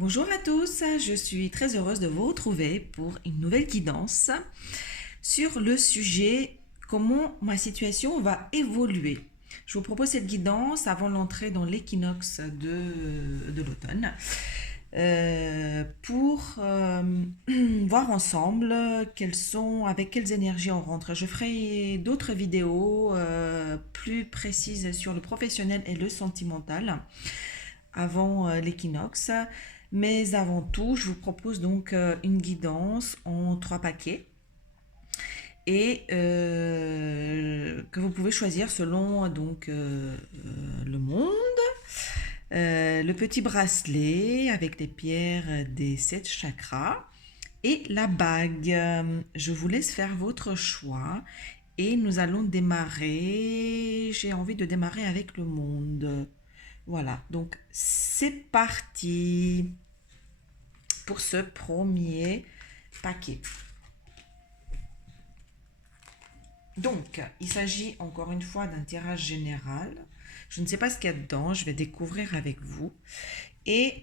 Bonjour à tous, je suis très heureuse de vous retrouver pour une nouvelle guidance sur le sujet comment ma situation va évoluer. Je vous propose cette guidance avant l'entrée dans l'équinoxe de l'automne pour voir ensemble avec quelles énergies on rentre. Je ferai d'autres vidéos plus précises sur le professionnel et le sentimental avant l'équinoxe. Mais avant tout, je vous propose donc une guidance en 3 paquets et que vous pouvez choisir selon le monde, le petit bracelet avec les pierres des 7 chakras et la bague. Je vous laisse faire votre choix et nous allons démarrer. J'ai envie de démarrer avec le monde. Voilà, donc c'est parti pour ce premier paquet. Donc, il s'agit encore une fois d'un tirage général. Je ne sais pas ce qu'il y a dedans, je vais découvrir avec vous. Et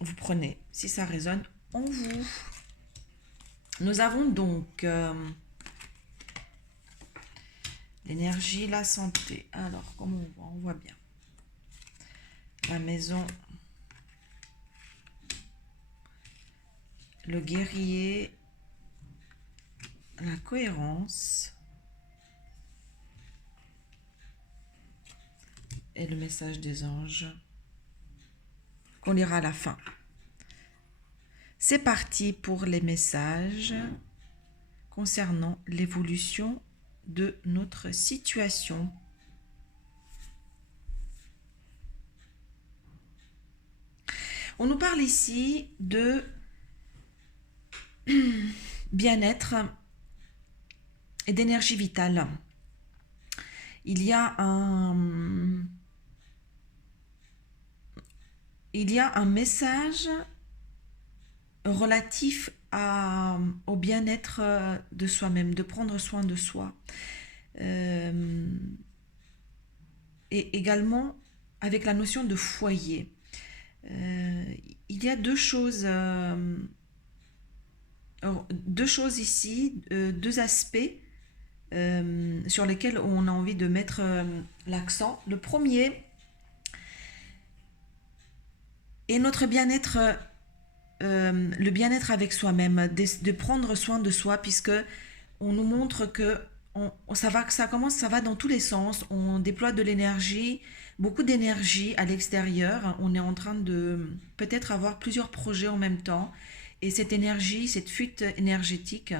vous prenez, si ça résonne, en vous. Nous avons donc l'énergie, la santé. Alors, comment on voit? On voit bien. La maison, le guerrier, la cohérence et le message des anges qu'on lira à la fin. C'est parti pour les messages concernant l'évolution de notre situation. On nous parle ici de bien-être et d'énergie vitale. Il y a un message relatif au bien-être de soi-même, de prendre soin de soi. Et également avec la notion de foyer. Il y a deux choses ici, deux aspects sur lesquels on a envie de mettre l'accent. Le premier est notre bien-être, le bien-être avec soi-même, de prendre soin de soi, puisque on nous montre que ça va dans tous les sens. On déploie de l'énergie, beaucoup d'énergie à l'extérieur. On est en train de peut-être avoir plusieurs projets en même temps. Et cette énergie, cette fuite énergétique,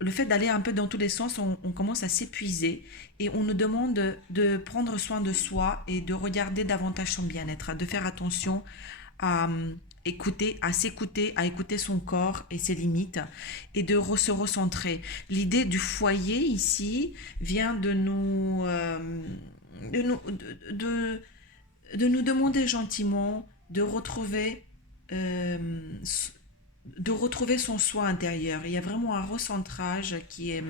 le fait d'aller un peu dans tous les sens, on commence à s'épuiser et on nous demande de prendre soin de soi et de regarder davantage son bien-être, de faire attention à écouter, à s'écouter, à écouter son corps et ses limites et de se recentrer. L'idée du foyer ici vient de nous demander gentiment de retrouver son soi intérieur. Il y a vraiment un recentrage qui est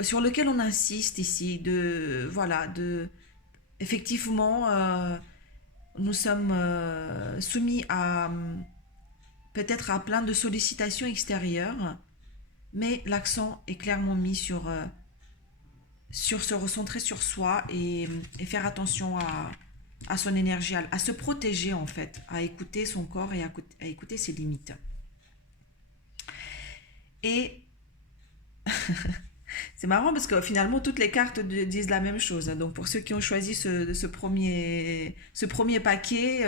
sur lequel on insiste ici, effectivement, nous sommes soumis à peut-être à plein de sollicitations extérieures, mais l'accent est clairement mis sur se recentrer sur soi et faire attention à son énergie, à se protéger en fait, à écouter son corps et à écouter ses limites. Et c'est marrant parce que finalement toutes les cartes disent la même chose. Donc pour ceux qui ont choisi ce premier paquet,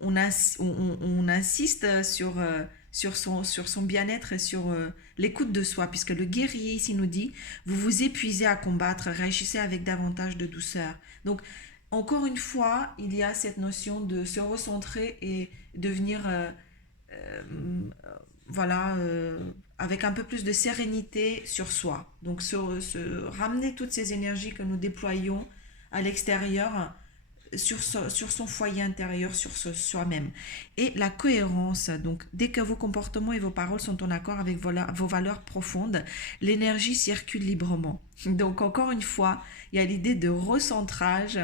on insiste sur son bien-être et sur l'écoute de soi, puisque le guerrier ici nous dit vous vous épuisez à combattre, réagissez avec davantage de douceur. Donc encore une fois, il y a cette notion de se recentrer et devenir avec un peu plus de sérénité sur soi. Donc se ramener toutes ces énergies que nous déployons à l'extérieur sur son foyer intérieur, sur soi-même. Et la cohérence, donc dès que vos comportements et vos paroles sont en accord avec vos valeurs profondes, l'énergie circule librement. Donc encore une fois, il y a l'idée de recentrage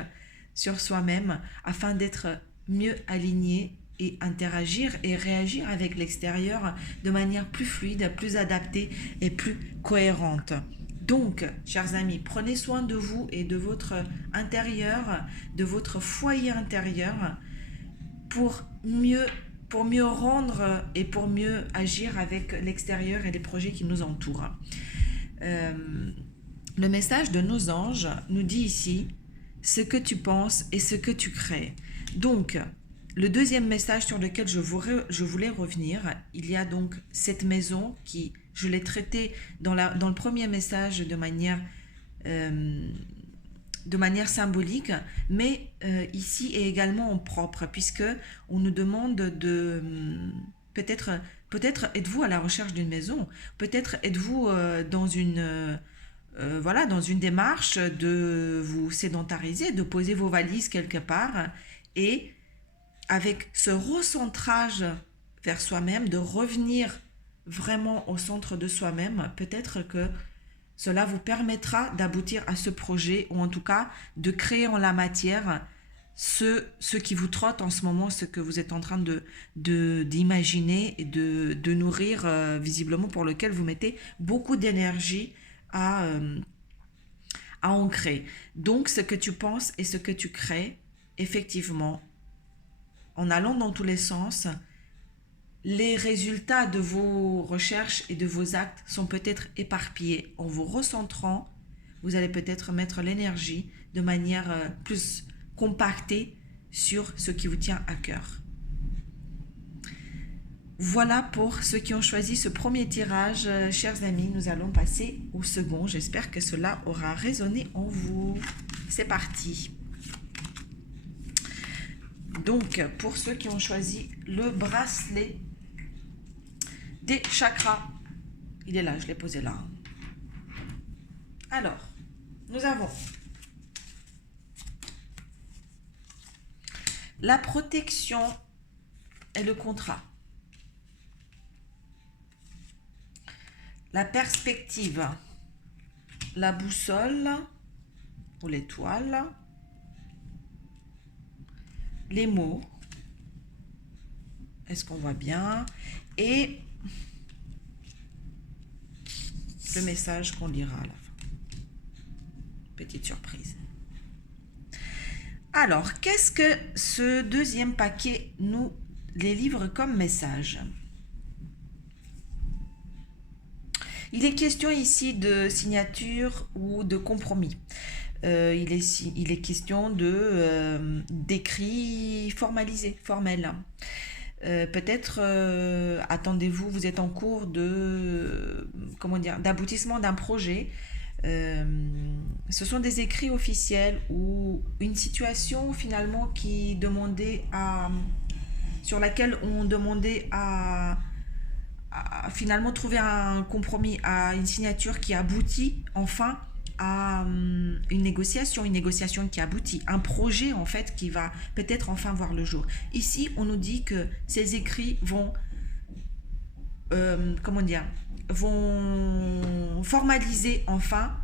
sur soi-même afin d'être mieux aligné et interagir et réagir avec l'extérieur de manière plus fluide, plus adaptée et plus cohérente. Donc, chers amis, prenez soin de vous et de votre intérieur, de votre foyer intérieur pour mieux rendre et pour mieux agir avec l'extérieur et les projets qui nous entourent. Le message de nos anges nous dit ici ce que tu penses et ce que tu crées. Donc, le deuxième message sur lequel je voulais revenir, il y a donc cette maison qui, je l'ai traitée dans le premier message de manière symbolique, mais ici est également en propre, puisque on nous demande de peut-être êtes-vous à la recherche d'une maison, peut-être êtes-vous dans une démarche de vous sédentariser, de poser vos valises quelque part et avec ce recentrage vers soi-même, de revenir vraiment au centre de soi-même, peut-être que cela vous permettra d'aboutir à ce projet ou en tout cas de créer en la matière ce qui vous trotte en ce moment, ce que vous êtes en train d'imaginer et de nourrir visiblement, pour lequel vous mettez beaucoup d'énergie à ancrer. Donc ce que tu penses et ce que tu crées, effectivement, en allant dans tous les sens, les résultats de vos recherches et de vos actes sont peut-être éparpillés. En vous recentrant, vous allez peut-être mettre l'énergie de manière plus compactée sur ce qui vous tient à cœur. Voilà pour ceux qui ont choisi ce premier tirage. Chers amis, nous allons passer au second. J'espère que cela aura résonné en vous. C'est parti. Donc, pour ceux qui ont choisi le bracelet des chakras, il est là, je l'ai posé là. Alors, nous avons la protection et le contrat. La perspective, la boussole ou l'étoile, les mots, est-ce qu'on voit bien, et le message qu'on lira à la fin. Petite surprise. Alors, qu'est-ce que ce deuxième paquet nous les livre comme message ? Il est question ici de signature ou de compromis. Il est question d'écrit formalisé, formel. Peut-être attendez-vous, vous êtes en cours d'aboutissement d'un projet. Ce sont des écrits officiels ou une situation finalement sur laquelle on demandait à finalement trouver un compromis, à une signature qui aboutit enfin à une négociation qui aboutit, un projet en fait qui va peut-être enfin voir le jour. Ici, on nous dit que ces écrits vont vont formaliser enfin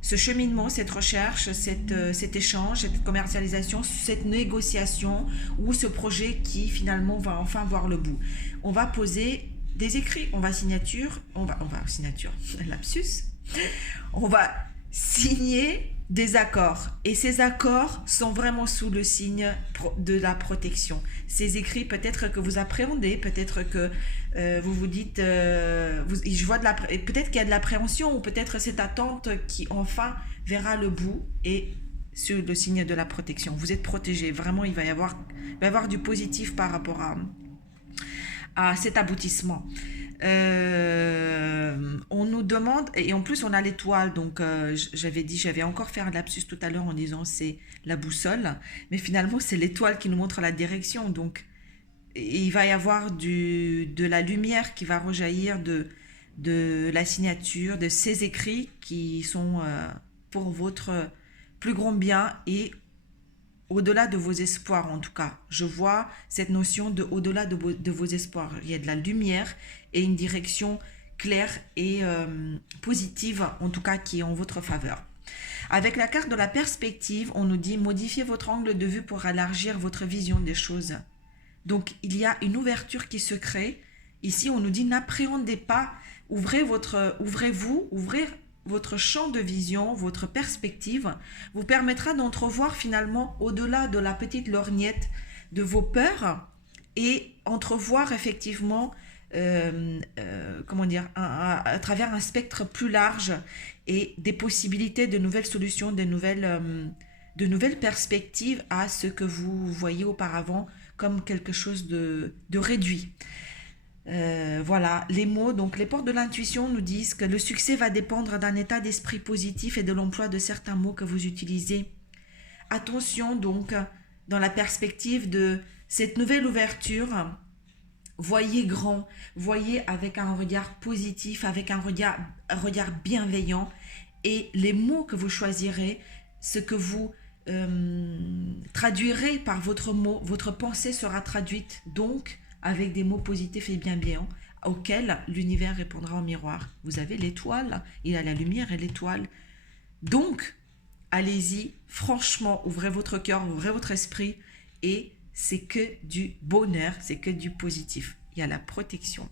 ce cheminement, cette recherche, cet échange, cette commercialisation, cette négociation ou ce projet qui finalement va enfin voir le bout. On va poser des écrits, on va lapsus, on va signer des accords et ces accords sont vraiment sous le signe de la protection. Ces écrits, peut-être que vous appréhendez, peut-être que vous vous dites peut-être qu'il y a de l'appréhension ou peut-être cette attente qui enfin verra le bout et sur le signe de la protection. Vous êtes protégé, vraiment il va y avoir du positif par rapport à cet aboutissement. On nous demande, et en plus on a l'étoile, donc j'avais encore fait un lapsus tout à l'heure en disant c'est la boussole, mais finalement c'est l'étoile qui nous montre la direction, donc il va y avoir de la lumière qui va rejaillir de la signature, de ces écrits qui sont pour votre plus grand bien et au-delà de vos espoirs, en tout cas. Je vois cette notion de au-delà de vos espoirs. Il y a de la lumière et une direction claire et positive, en tout cas, qui est en votre faveur. Avec la carte de la perspective, on nous dit modifiez votre angle de vue pour élargir votre vision des choses. Donc, il y a une ouverture qui se crée. Ici, on nous dit n'appréhendez pas, ouvrez votre champ de vision, votre perspective, vous permettra d'entrevoir finalement au-delà de la petite lorgnette de vos peurs et entrevoir effectivement, comment dire, à travers un spectre plus large et des possibilités de nouvelles solutions, de nouvelles perspectives à ce que vous voyez auparavant comme quelque chose de réduit. Voilà, les mots, donc les portes de l'intuition nous disent que le succès va dépendre d'un état d'esprit positif et de l'emploi de certains mots que vous utilisez. Attention donc, dans la perspective de cette nouvelle ouverture, voyez grand, voyez avec un regard positif, avec un regard bienveillant et les mots que vous choisirez, ce que vous traduirez par votre mot, votre pensée sera traduite donc avec des mots positifs et bienveillants auxquels l'univers répondra en miroir. Vous avez l'étoile, il y a la lumière et l'étoile. Donc, allez-y, franchement, ouvrez votre cœur, ouvrez votre esprit et c'est que du bonheur, c'est que du positif. Il y a la protection.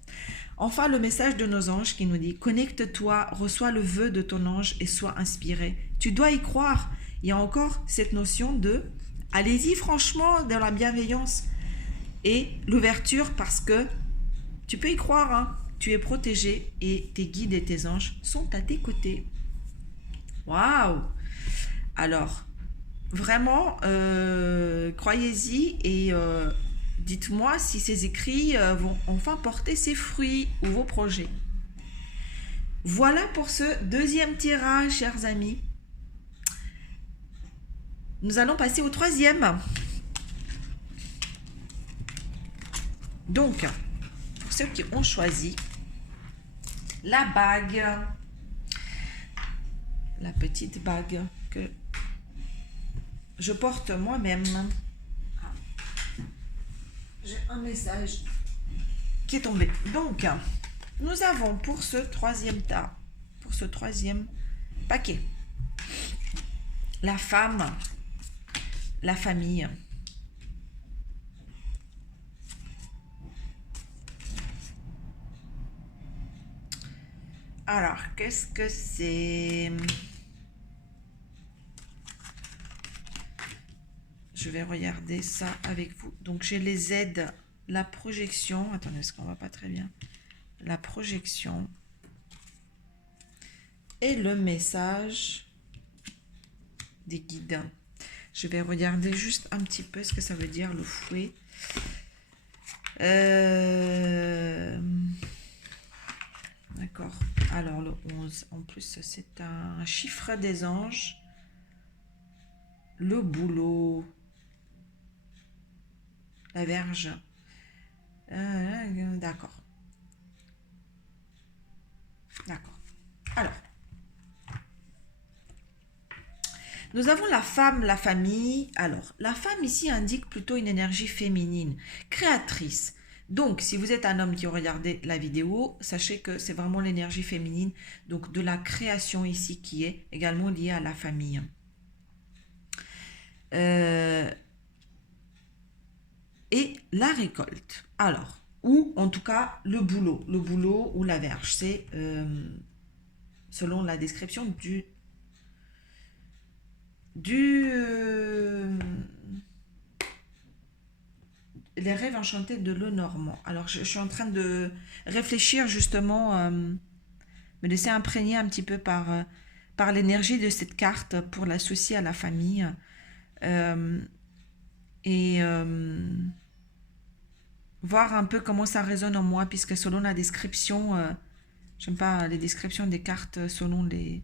Enfin, le message de nos anges qui nous dit « Connecte-toi, reçois le vœu de ton ange et sois inspiré. » Tu dois y croire. Il y a encore cette notion de « Allez-y franchement dans la bienveillance et l'ouverture parce que tu peux y croire, hein, tu es protégé et tes guides et tes anges sont à tes côtés. » Waouh! Alors, vraiment, croyez-y et dites-moi si ces écrits vont enfin porter ses fruits ou vos projets. Voilà pour ce deuxième tirage, chers amis. Nous allons passer au troisième. Donc, pour ceux qui ont choisi la bague, la petite bague que je porte moi-même. J'ai un message qui est tombé. Donc, nous avons pour ce troisième tas, pour ce troisième paquet, la femme, la famille. Alors, qu'est-ce que c'est? Je vais regarder ça avec vous. Donc, j'ai les aides, la projection. Attendez, est-ce qu'on va pas très bien? La projection. Et le message des guides. Je vais regarder juste un petit peu ce que ça veut dire, le fouet. D'accord. Alors, le 11, en plus, c'est un chiffre des anges. Le boulot. La Vierge. D'accord. D'accord. Alors. Nous avons la femme, la famille. Alors, la femme ici indique plutôt une énergie féminine, créatrice. Donc, si vous êtes un homme qui regardez la vidéo, sachez que c'est vraiment l'énergie féminine, donc de la création ici qui est également liée à la famille. Et la récolte. Alors, ou en tout cas le boulot ou la verge. C'est selon la description les rêves enchantés de Lenormand. Alors, je suis en train de réfléchir justement, me laisser imprégner un petit peu par l'énergie de cette carte pour l'associer à la famille. Et voir un peu comment ça résonne en moi, puisque selon la description, j'aime pas les descriptions des cartes selon les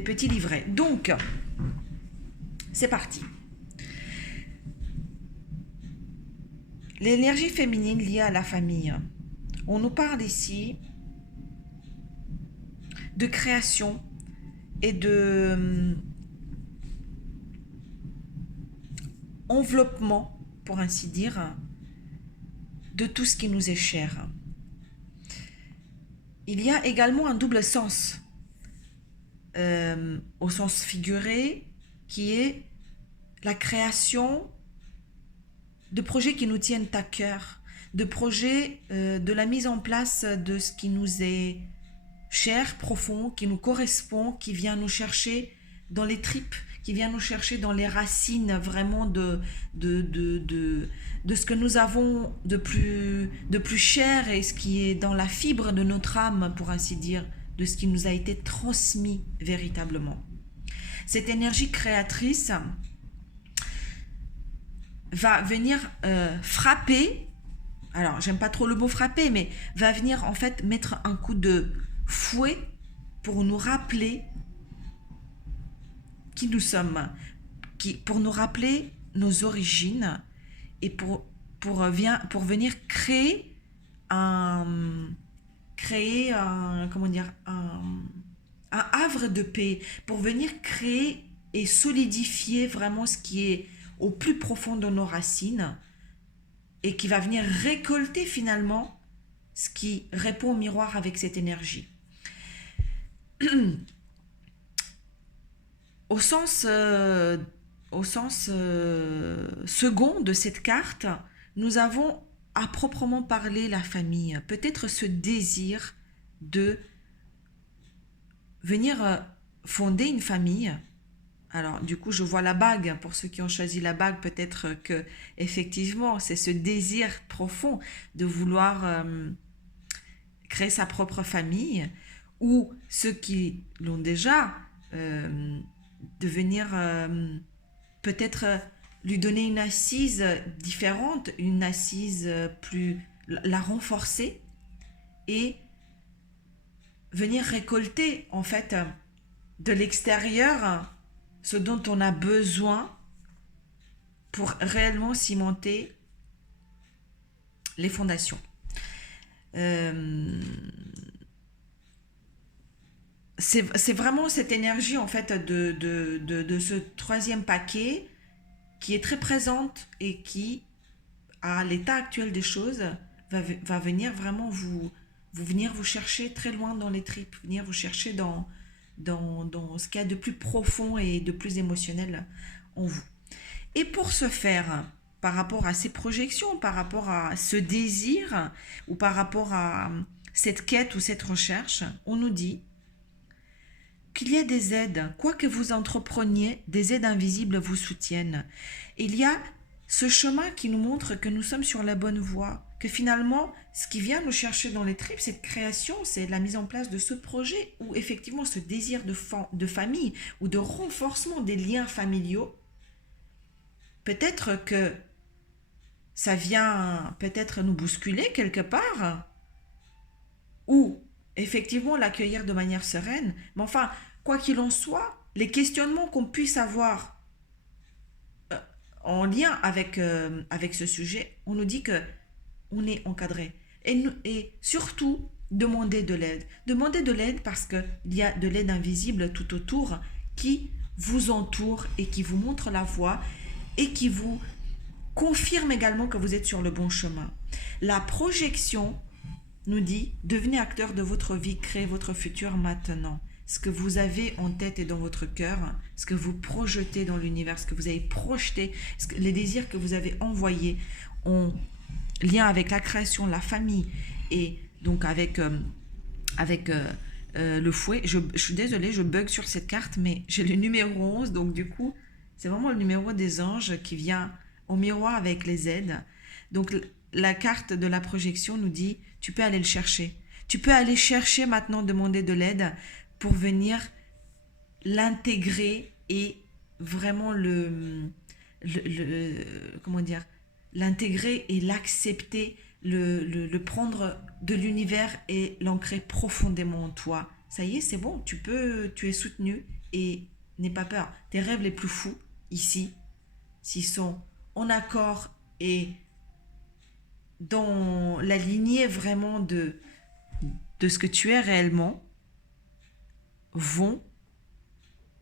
petits livrets. Donc, c'est parti. L'énergie féminine liée à la famille. On nous parle ici de création et de enveloppement, pour ainsi dire, de tout ce qui nous est cher. Il y a également un double sens, au sens figuré, qui est la création de projets qui nous tiennent à cœur, de projets, de la mise en place de ce qui nous est cher, profond, qui nous correspond, qui vient nous chercher dans les tripes, qui vient nous chercher dans les racines vraiment de ce que nous avons de plus cher et ce qui est dans la fibre de notre âme, pour ainsi dire, de ce qui nous a été transmis véritablement. Cette énergie créatrice va venir frapper, alors j'aime pas trop le mot frapper, mais va venir en fait mettre un coup de fouet pour nous rappeler qui nous sommes, pour nous rappeler nos origines et pour venir créer comment dire, un havre de paix, pour venir créer et solidifier vraiment ce qui est au plus profond de nos racines et qui va venir récolter finalement ce qui répond au miroir avec cette énergie. Au sens second de cette carte, nous avons à proprement parler la famille. Peut-être ce désir de venir fonder une famille. Alors, du coup, je vois la bague. Pour ceux qui ont choisi la bague, peut-être que effectivement, c'est ce désir profond de vouloir créer sa propre famille, ou ceux qui l'ont déjà, de venir peut-être lui donner une assise différente, une assise plus, la renforcer et venir récolter en fait de l'extérieur ce dont on a besoin pour réellement cimenter les fondations. C'est vraiment cette énergie en fait de ce troisième paquet qui est très présente et qui, à l'état actuel des choses, va venir vraiment venir vous chercher très loin dans les tripes, venir vous chercher dans ce qu'il y a de plus profond et de plus émotionnel en vous. Et pour ce faire, par rapport à ces projections, par rapport à ce désir, ou par rapport à cette quête ou cette recherche, on nous dit qu'il y a des aides, quoi que vous entrepreniez, des aides invisibles vous soutiennent. Il y a ce chemin qui nous montre que nous sommes sur la bonne voie, que finalement, ce qui vient nous chercher dans les tripes, cette création, c'est la mise en place de ce projet, ou effectivement ce désir de famille, ou de renforcement des liens familiaux. Peut-être que ça vient peut-être nous bousculer quelque part, ou effectivement l'accueillir de manière sereine. Mais enfin, quoi qu'il en soit, les questionnements qu'on puisse avoir en lien avec ce sujet, on nous dit que on est encadré. Et surtout, demander de l'aide. Demander de l'aide parce qu'il y a de l'aide invisible tout autour qui vous entoure et qui vous montre la voie et qui vous confirme également que vous êtes sur le bon chemin. La projection nous dit, devenez acteur de votre vie, créez votre futur maintenant. Ce que vous avez en tête et dans votre cœur, ce que vous projetez dans l'univers, ce que vous avez projeté, les désirs que vous avez envoyés en lien avec la création, la famille et donc avec le fouet. Je suis désolée, je bug sur cette carte, mais j'ai le numéro 11, donc du coup, c'est vraiment le numéro des anges qui vient en miroir avec les aides. Donc la carte de la projection nous dit, tu peux aller le chercher. Tu peux aller chercher maintenant, demander de l'aide pour venir l'intégrer et vraiment comment dire, l'intégrer et l'accepter, le prendre de l'univers et l'ancrer profondément en toi. Ça y est, c'est bon, tu es soutenu et n'aie pas peur. Tes rêves les plus fous, ici, s'ils sont en accord et dans la lignée vraiment de ce que tu es réellement, vont,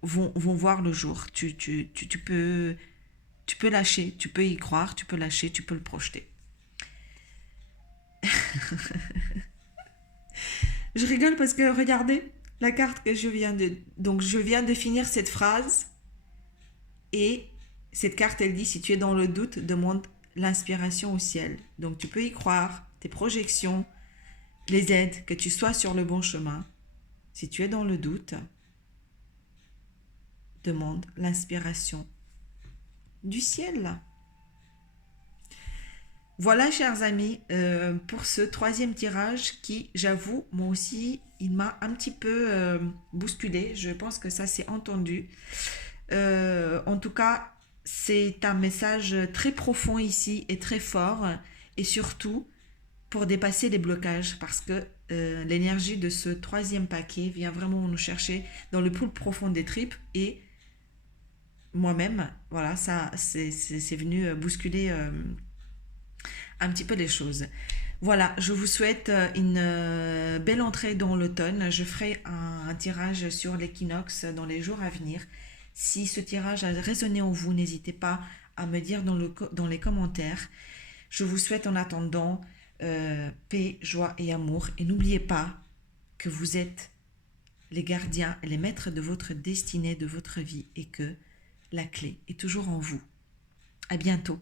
vont voir le jour. Tu peux lâcher, tu peux y croire, tu peux lâcher, tu peux le projeter. Je rigole parce que regardez la carte que je viens de... Donc je viens de finir cette phrase et cette carte elle dit si tu es dans le doute, demande l'inspiration au ciel. Donc tu peux y croire, tes projections, les aides, que tu sois sur le bon chemin. Si tu es dans le doute, demande l'inspiration du ciel. Voilà, chers amis, pour ce troisième tirage qui, j'avoue, moi aussi, il m'a un petit peu bousculé. Je pense que ça s'est entendu. En tout cas, c'est un message très profond ici et très fort. Et surtout, pour dépasser les blocages, parce que l'énergie de ce troisième paquet vient vraiment nous chercher dans le plus profond des tripes. Et moi-même, voilà, ça, c'est venu bousculer un petit peu les choses. Voilà, je vous souhaite une belle entrée dans l'automne. Je ferai un tirage sur l'équinoxe dans les jours à venir. Si ce tirage a résonné en vous, n'hésitez pas à me dire dans les commentaires. Je vous souhaite en attendant paix, joie et amour. Et n'oubliez pas que vous êtes les gardiens et les maîtres de votre destinée, de votre vie et que la clé est toujours en vous. À bientôt.